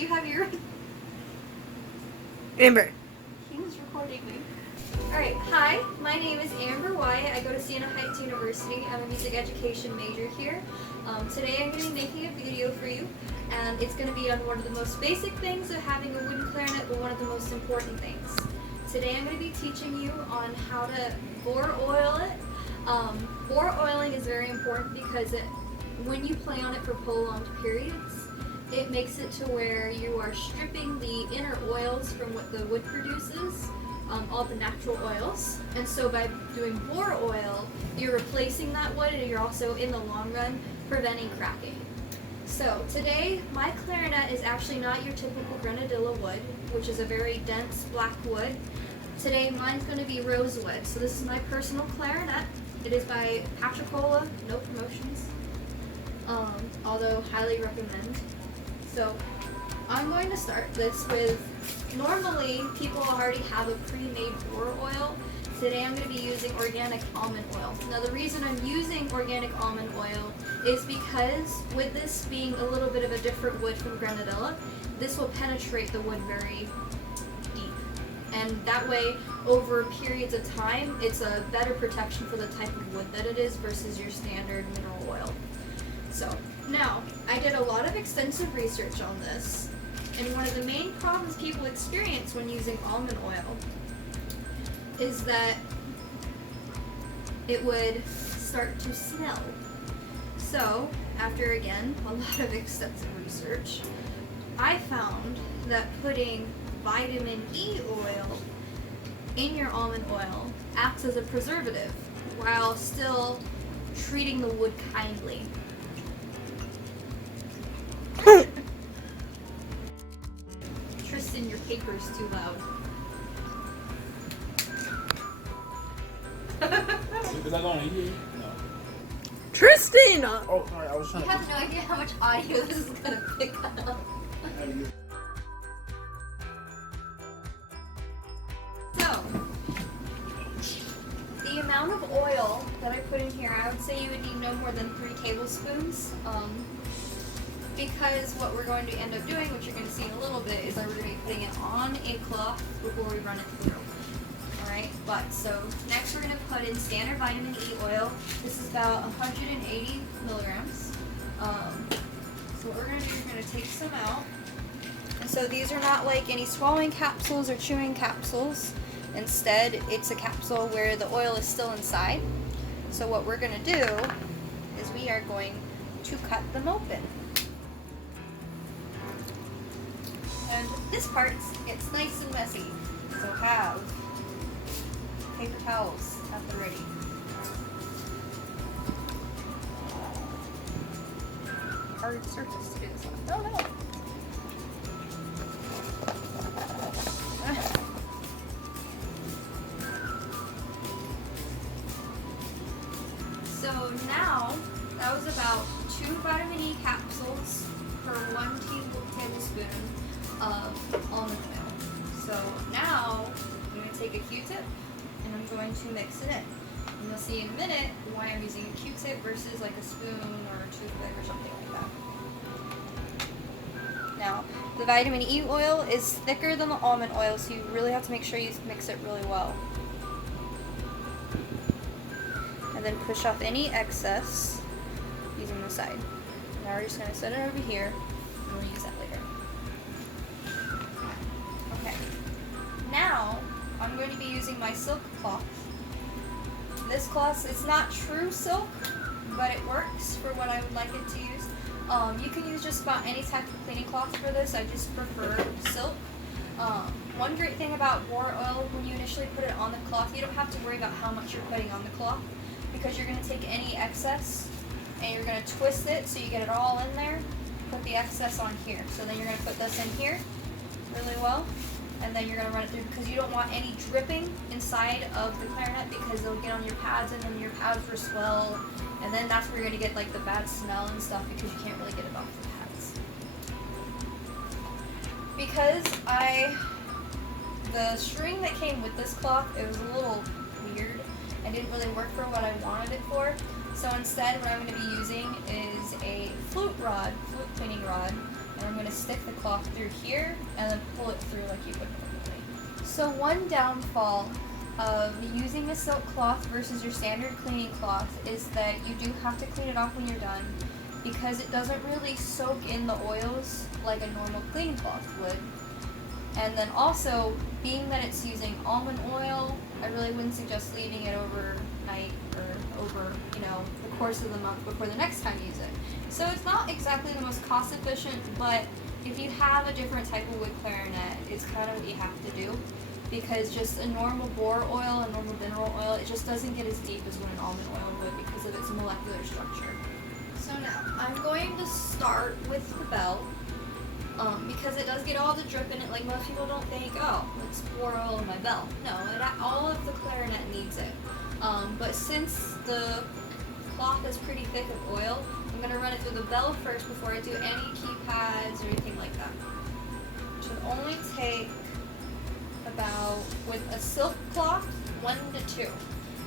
you have your... Amber. He was recording me. Alright, hi, my name is Amber Wyatt. I go to Siena Heights University. I'm a music education major here. Today I'm going to be making a video for you, and it's going to be on one of the most basic things of having a wooden clarinet, but one of the most important things. Today I'm going to be teaching you on how to bore oil it. Bore oiling is very important because when you play on it for prolonged periods, it makes it to where you are stripping the inner oils from what the wood produces, all the natural oils. And so by doing bore oil, you're replacing that wood, and you're also, in the long run, preventing cracking. So today, my clarinet is actually not your typical grenadilla wood, which is a very dense black wood. Today, mine's going to be rosewood. So this is my personal clarinet. It is by Patricola, no promotions, although highly recommend. So I'm going to start this with, normally people already have a pre-made bore oil. Today I'm going to be using organic almond oil. Now the reason I'm using organic almond oil is because with this being a little bit of a different wood from grenadilla, this will penetrate the wood very deep. And that way, over periods of time, it's a better protection for the type of wood that it is versus your standard mineral oil. So, now, I did a lot of extensive research on this, and one of the main problems people experience when using almond oil is that it would start to smell. So, after again, a lot of extensive research, I found that putting vitamin E oil in your almond oil acts as a preservative while still treating the wood kindly. Tristan, your paper's too loud. Is that going to you? No. Tristan! Oh, sorry, I was trying You to. have no idea how much audio this is gonna pick up. So, the amount of oil that I put in here, I would say you would need no more than 3 tablespoons. Because what we're going to end up doing, which you're going to see in a little bit, is that we're going to be putting it on a cloth before we run it through. Alright, so next we're going to put in standard vitamin E oil. This is about 180 milligrams. So what we're going to do is we're going to take some out. And so these are not like any swallowing capsules or chewing capsules. Instead, it's a capsule where the oil is still inside. So what we're going to do is we are going to cut them open. And this part gets nice and messy, so have paper towels at the ready. Hard surface to do this on. Oh no! So now, that was about 2 vitamin E capsules per 1 tablespoon of almond oil. So now I'm going to take a Q-tip and I'm going to mix it in. And you'll see in a minute why I'm using a Q-tip versus like a spoon or a toothpick or something like that. Now, the vitamin E oil is thicker than the almond oil, so you really have to make sure you mix it really well. And then push off any excess using the side. Now we're just going to set it over here and we'll use that later. Okay, now I'm going to be using my silk cloth. This cloth, it's not true silk, but it works for what I would like it to use. You can use just about any type of cleaning cloth for this. I just prefer silk. One great thing about bore oil, when you initially put it on the cloth, you don't have to worry about how much you're putting on the cloth, because you're going to take any excess and you're going to twist it so you get it all in there. Put the excess on here. So then you're going to put this in here really well, and then you're going to run it through, because you don't want any dripping inside of the clarinet, because it'll get on your pads and then your pads will swell, and then that's where you're going to get like the bad smell and stuff, because you can't really get it off the pads. Because the string that came with this cloth, it was a little weird and didn't really work for what I wanted it for. So instead, what I'm going to be using is a flute cleaning rod, And I'm going to stick the cloth through here and then pull it through like you would normally. So one downfall of using a silk cloth versus your standard cleaning cloth is that you do have to clean it off when you're done because it doesn't really soak in the oils like a normal cleaning cloth would. And then also, being that it's using almond oil, I really wouldn't suggest leaving it overnight or over, the course of the month before the next time you use it. So it's not exactly the most cost efficient, but if you have a different type of wood clarinet, it's kind of what you have to do. Because just a normal boar oil, a normal mineral oil, it just doesn't get as deep as what an almond oil would because of its molecular structure. So now, I'm going to start with the bell. Because it does get all the drip in it, like most people don't think, oh, let's pour oil in my bell. No, all of the clarinet needs it. But since the cloth is pretty thick of oil, I'm going to run it through the bell first before I do any keypads or anything like that. It should only take about, with a silk cloth, 1 to 2.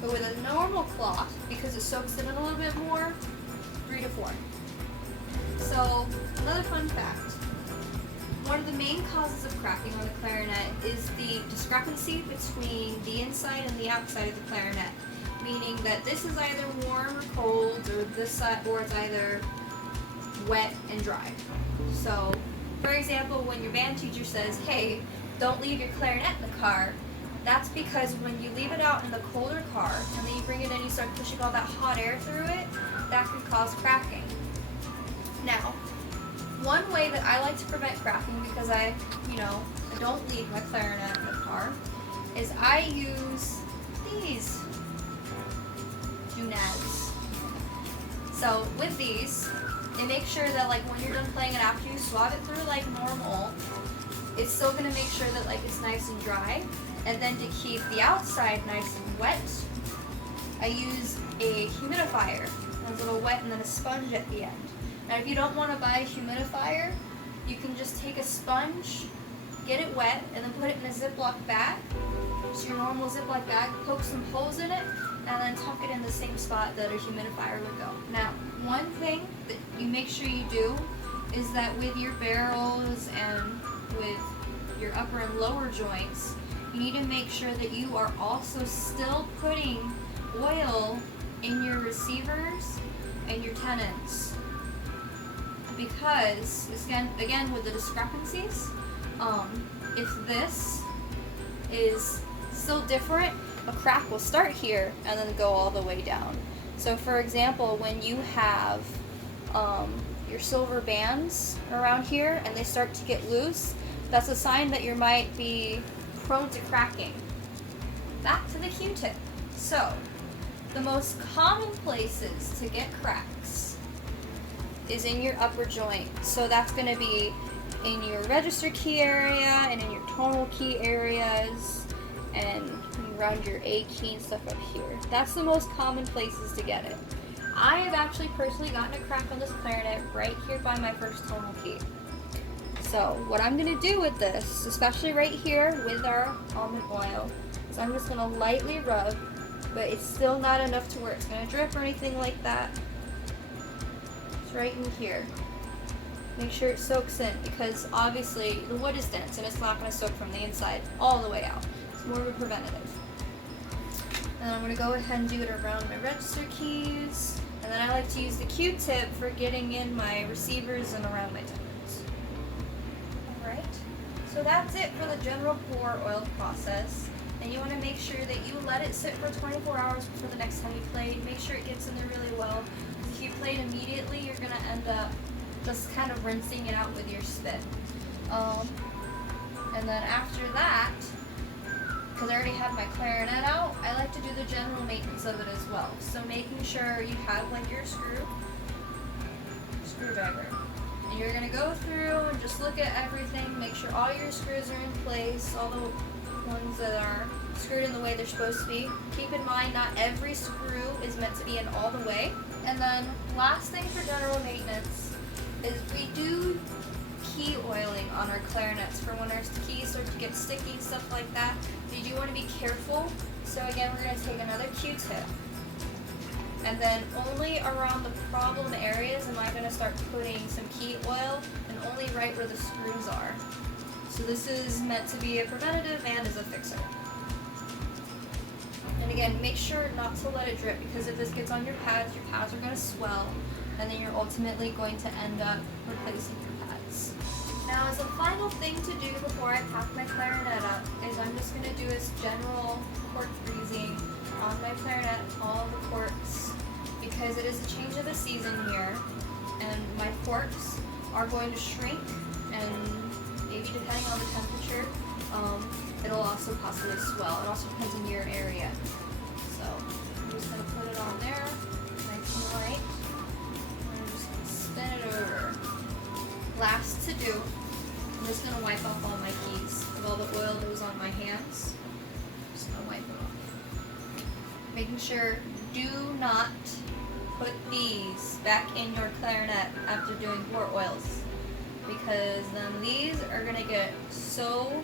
But with a normal cloth, because it soaks in a little bit more, 3 to 4. So, another fun fact. One of the main causes of cracking on the clarinet is the discrepancy between the inside and the outside of the clarinet, meaning that this is either warm or cold, or this side, or it's either wet and dry. So, for example, when your band teacher says, "Hey, don't leave your clarinet in the car," that's because when you leave it out in the colder car and then you bring it in and you start pushing all that hot air through it, that can cause cracking. Now, one way that I like to prevent cracking, because I don't leave my clarinet in the car, is I use these doonads. So with these, it makes sure that like when you're done playing it, after you swab it through like normal, it's still going to make sure that like it's nice and dry. And then to keep the outside nice and wet, I use a humidifier. It's a little wet and then a sponge at the end. Now if you don't want to buy a humidifier, you can just take a sponge, get it wet, and then put it in a Ziploc bag. So your normal Ziploc bag, poke some holes in it, and then tuck it in the same spot that a humidifier would go. Now, one thing that you make sure you do is that with your barrels and with your upper and lower joints, you need to make sure that you are also still putting oil in your receivers and your tenons. Because, again with the discrepancies, if this is still different, a crack will start here and then go all the way down. So for example, when you have your silver bands around here and they start to get loose, that's a sign that you might be prone to cracking. Back to the Q-tip. So, the most common places to get cracks is in your upper joint. So that's going to be in your register key area and in your tonal key areas and around your A key and stuff up here. That's the most common places to get it. I have actually personally gotten a crack on this clarinet right here by my first tonal key. So what I'm going to do with this, especially right here with our almond oil, is I'm just going to lightly rub, but it's still not enough to where it's going to drip or anything like that. It's right in here. Make sure it soaks in, because obviously the wood is dense and it's not going to soak from the inside all the way out. It's more of a preventative. And I'm going to go ahead and do it around my register keys. And then I like to use the Q-tip for getting in my receivers and around my tenons. Alright, so that's it for the general pour oil process. And you want to make sure that you let it sit for 24 hours before the next time you play. Make sure it gets in there really well. If you play it immediately, you're going to end up just kind of rinsing it out with your spit. And then after that, because I already have my clarinet out, I like to do the general maintenance of it as well. So making sure you have like your screwdriver. And you're going to go through and just look at everything, make sure all your screws are in place, all the ones that are screwed in the way they're supposed to be. Keep in mind, not every screw is meant to be in all the way. And then last thing for general maintenance is we do key oiling on our clarinets for when our keys start to get sticky and stuff like that. But you do want to be careful. So again, we're going to take another Q-tip And then only around the problem areas am I going to start putting some key oil, and only right where the screws are. So this is meant to be a preventative and as a fixer. And again, make sure not to let it drip, because if this gets on your pads are going to swell, and then you're ultimately going to end up replacing your pads. Now, as a final thing to do before I pack my clarinet up, is I'm just going to do this general cork greasing on my clarinet, all the corks, because it is a change of the season here, and my corks are going to shrink, and maybe depending on the temperature, it'll also possibly swell. It also depends on your area. So I'm just going to put it on there, nice and light, and I'm just going to spin it over. Last to do, I'm just going to wipe off all my keys of all the oil that was on my hands. Just going to wipe it off. Making sure, do not put these back in your clarinet after doing more oils, because then these are going to get so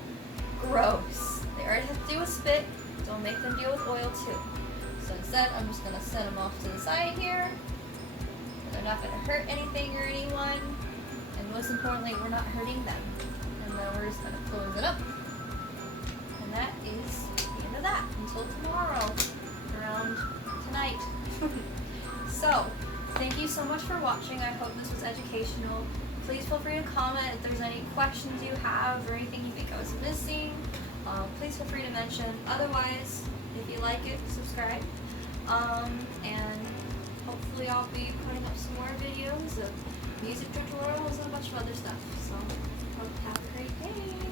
gross. They already have to deal with spit, don't make them deal with oil too. So instead, I'm just going to set them off to the side here. They're not going to hurt anything or anyone, and most importantly, we're not hurting them. And then we're just going to close it up. And that is the end of that, until tomorrow, around tonight. So, thank you so much for watching. I hope this was educational. Please feel free to comment if there's any questions you have or anything you think I was missing. Please feel free to mention. Otherwise, if you like it, subscribe. And hopefully I'll be putting up some more videos of music tutorials and a bunch of other stuff. So, hope you have a great day.